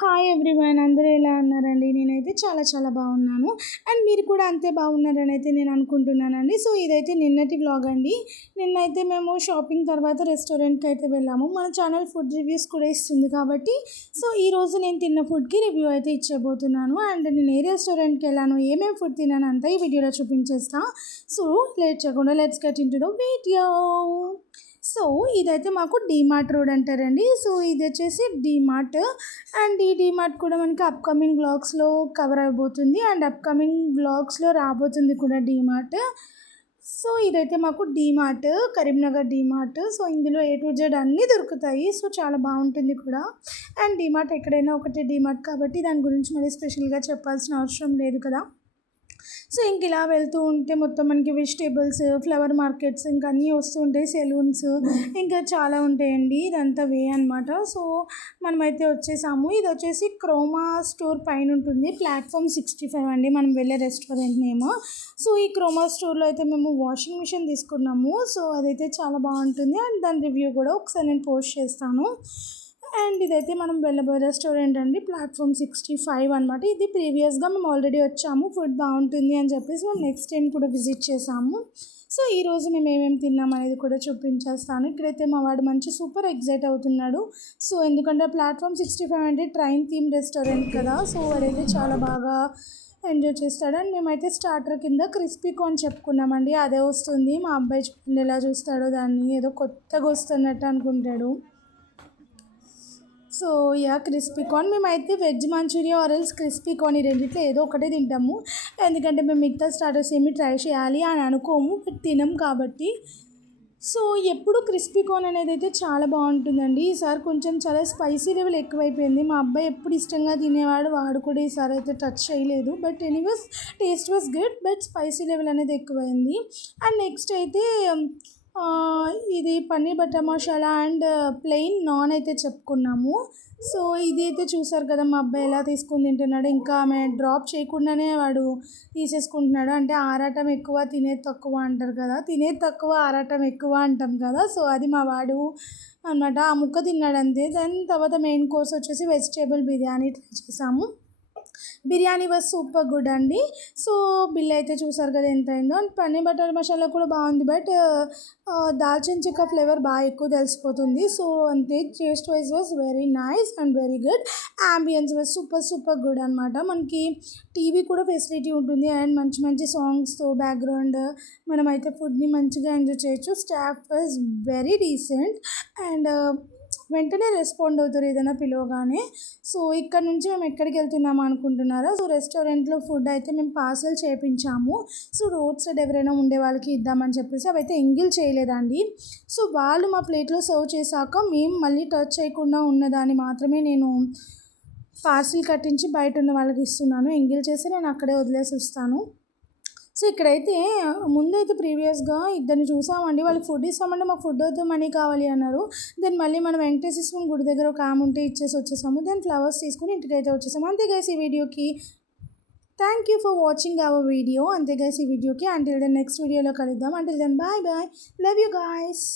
Hi everyone, అందరూ ఎలా ఉన్నారండి? నేనైతే చాలా చాలా బాగున్నాను. అండ్ మీరు కూడా అంతే బాగున్నారని అయితే నేను అనుకుంటున్నానండి. సో ఇదైతే నిన్నటి వ్లాగ్ అండి. నిన్నైతే మేము షాపింగ్ తర్వాత రెస్టారెంట్కి అయితే వెళ్ళాము. మన ఛానల్ ఫుడ్ రివ్యూస్ కూడా ఇస్తుంది కాబట్టి సో ఈరోజు నేను తిన్న ఫుడ్కి రివ్యూ అయితే ఇచ్చేయబోతున్నాను. అండ్ నేను ఏ రెస్టారెంట్కి వెళ్ళాను, ఏమేమి ఫుడ్ తిన్నాను అంతా ఈ వీడియోలో చూపించేస్తా. సో లేట్ చేయకుండా let's get into the video. So ఇదైతే మాకు డీమార్ట్ రోడ్ అంటారండి. సో ఇది వచ్చేసి డీమార్ట్. అండ్ ఈ డీమార్ట్ కూడా మనకి అప్కమింగ్ వ్లాగ్స్లో కవర్ అయిపోతుంది. అండ్ అప్కమింగ్ వ్లాగ్స్లో రాబోతుంది కూడా డీమార్ట్. సో ఇదైతే మాకు డీమార్ట్, కరీంనగర్ డీమార్ట్. సో ఇందులో ఏ టు జెడ్ అన్నీ దొరుకుతాయి. సో చాలా బాగుంటుంది కూడా. అండ్ డీమార్ట్ ఎక్కడైనా ఒకటే డీమార్ట్ కాబట్టి దాని గురించి మళ్ళీ స్పెషల్గా చెప్పాల్సిన అవసరం లేదు కదా. సో ఇంక ఇలా వెళ్తూ ఉంటే మొత్తం మనకి వెజిటేబుల్స్, ఫ్లవర్ మార్కెట్స్ ఇంకా అన్నీ వస్తూ ఉంటాయి, సెలూన్స్ ఇంకా చాలా ఉంటాయండి. ఇదంతా వే అనమాట. సో మనమైతే వచ్చేసాము. ఇది వచ్చేసి క్రోమా స్టోర్ పైన ఉంటుంది, ప్లాట్ఫామ్ 65 అండి మనం వెళ్ళే రెస్టారెంట్ నేమ్. సో ఈ క్రోమా స్టోర్లో అయితే మేము వాషింగ్ మిషన్ తీసుకున్నాము. సో అదైతే చాలా బాగుంటుంది. అండ్ దాని రివ్యూ కూడా ఒకసారి నేను పోస్ట్ చేస్తాను. అండ్ ఇదైతే మనం వెళ్ళబోయే రెస్టారెంట్ అండి, ప్లాట్ఫామ్ 65 అనమాట. ఇది ప్రీవియస్గా మేము ఆల్రెడీ వచ్చాము, ఫుడ్ బాగుంటుంది అని చెప్పేసి మేము నెక్స్ట్ టైం కూడా విజిట్ చేసాము. సో ఈరోజు మేము ఏమేమి తిన్నాం అనేది కూడా చూపించేస్తాను. ఇక్కడైతే మా వాడు మంచి సూపర్ ఎగ్జైట్ అవుతున్నాడు. సో ఎందుకంటే ప్లాట్ఫామ్ 65 అంటే ట్రైన్ థీమ్ రెస్టారెంట్ కదా. సో వాడైతే చాలా బాగా ఎంజాయ్ చేస్తాడు. అండ్ మేమైతే స్టార్టర్ కింద క్రిస్పీ కార్న్ చెప్పుకున్నామండి, అదే వస్తుంది. మా అబ్బాయి చూడండి ఎలా చూస్తాడో, దాన్ని ఏదో కొత్తగా వస్తున్నట్టు అనుకుంటాడు. సో యా క్రిస్పీ కార్న్, మేమైతే veg manchurian or else crispy corn ఈ రెండిట్లో ఏదో ఒకటే తింటాము. ఎందుకంటే మేము మిగతా స్టార్టర్స్ ఏమి ట్రై చేయాలి అని అనుకోము, బట్ తినం కాబట్టి. సో ఎప్పుడు క్రిస్పీ కార్న్ అనేది అయితే చాలా బాగుంటుందండి. ఈసారి కొంచెం చాలా స్పైసీ లెవెల్ ఎక్కువైపోయింది. మా అబ్బాయి ఎప్పుడు ఇష్టంగా తినేవాడు, వాడు కూడా ఈసారి అయితే టచ్ చేయలేదు. But anyways taste was good, but spicy level అనేది ఎక్కువైంది. అండ్ నెక్స్ట్ అయితే ఇది paneer butter masala and plain non అయితే చెప్పుకున్నాము. సో ఇది అయితే చూసారు కదా మా అబ్బాయి ఎలా తీసుకుని తింటున్నాడు. ఇంకా ఆమె డ్రాప్ చేయకుండానే వాడు తీసేసుకుంటున్నాడు. అంటే ఆరాటం ఎక్కువ తినేది తక్కువ అంటారు కదా, తినేది తక్కువ ఆరాటం ఎక్కువ అంటాం కదా. సో అది మా వాడు అనమాట. ఆ ముక్క తిన్నాడు అంతే. దాని తర్వాత మెయిన్ కోర్స్ వచ్చేసి వెజిటేబుల్ బిర్యానీ ట్రై చేసాము. బిర్యానీ వాజ్ సూపర్ గుడ్ అండి. సో బిల్ అయితే చూసారు కదా ఎంత అయిందో. అండ్ పన్నీర్ బటర్ మసాలా కూడా బాగుంది, బట్ దాల్చిన చెక్క ఫ్లేవర్ బాగా ఎక్కువ తెలిసిపోతుంది. సో అంతే, taste wise was very nice and very good. Ambience was super super good అనమాట. మనకి టీవీ కూడా ఫెసిలిటీ ఉంటుంది. అండ్ మంచి మంచి సాంగ్స్తో బ్యాక్గ్రౌండ్ మనమైతే ఫుడ్ని మంచిగా ఎంజాయ్ చేయొచ్చు. Staff was very decent and వెంటనే రెస్పాండ్ అవుతారు ఏదైనా పిలవగానే. సో ఇక్కడ నుంచి మేము ఎక్కడికి వెళ్తున్నాము అనుకుంటున్నారా? సో రెస్టారెంట్లో ఫుడ్ అయితే మేము పార్సల్ చేయించాము. సో రోడ్ సైడ్ ఎవరైనా ఉండే వాళ్ళకి ఇద్దామని చెప్పేసి అవైతే ఎంగిల్ చేయలేదండి. సో వాళ్ళు మా ప్లేట్లో సర్వ్ చేశాక మేము మళ్ళీ టచ్ చేయకుండా ఉన్నదాన్ని మాత్రమే నేను పార్సిల్ కట్టించి బయట ఉన్న వాళ్ళకి ఇస్తున్నాను. ఎంగిల్ చేసి నేను అక్కడే వదిలేసి వస్తాను. సో ఇక్కడైతే ముందైతే ప్రీవియస్గా ఇద్దరిని చూసామండి. వాళ్ళకి ఫుడ్ ఇస్తామంటే మాకు ఫుడ్ వద్దు, మనీ కావాలి అన్నారు. దెన్ మళ్ళీ మనం వెంకటేశ్వర స్వామి గుడి దగ్గర ఒక ఆమె ఉంటే ఇచ్చేసి వచ్చేసాము. దెన్ ఫ్లవర్స్ తీసుకుని ఇంటికైతే వచ్చేసాము. అంతే గైస్ ఈ వీడియోకి. Thank you for watching our video. అంతే గైస్ ఈ వీడియోకి. అంటిల్ దెన్ నెక్స్ట్ వీడియోలో కలుద్దాం. Until then bye bye, love you guys.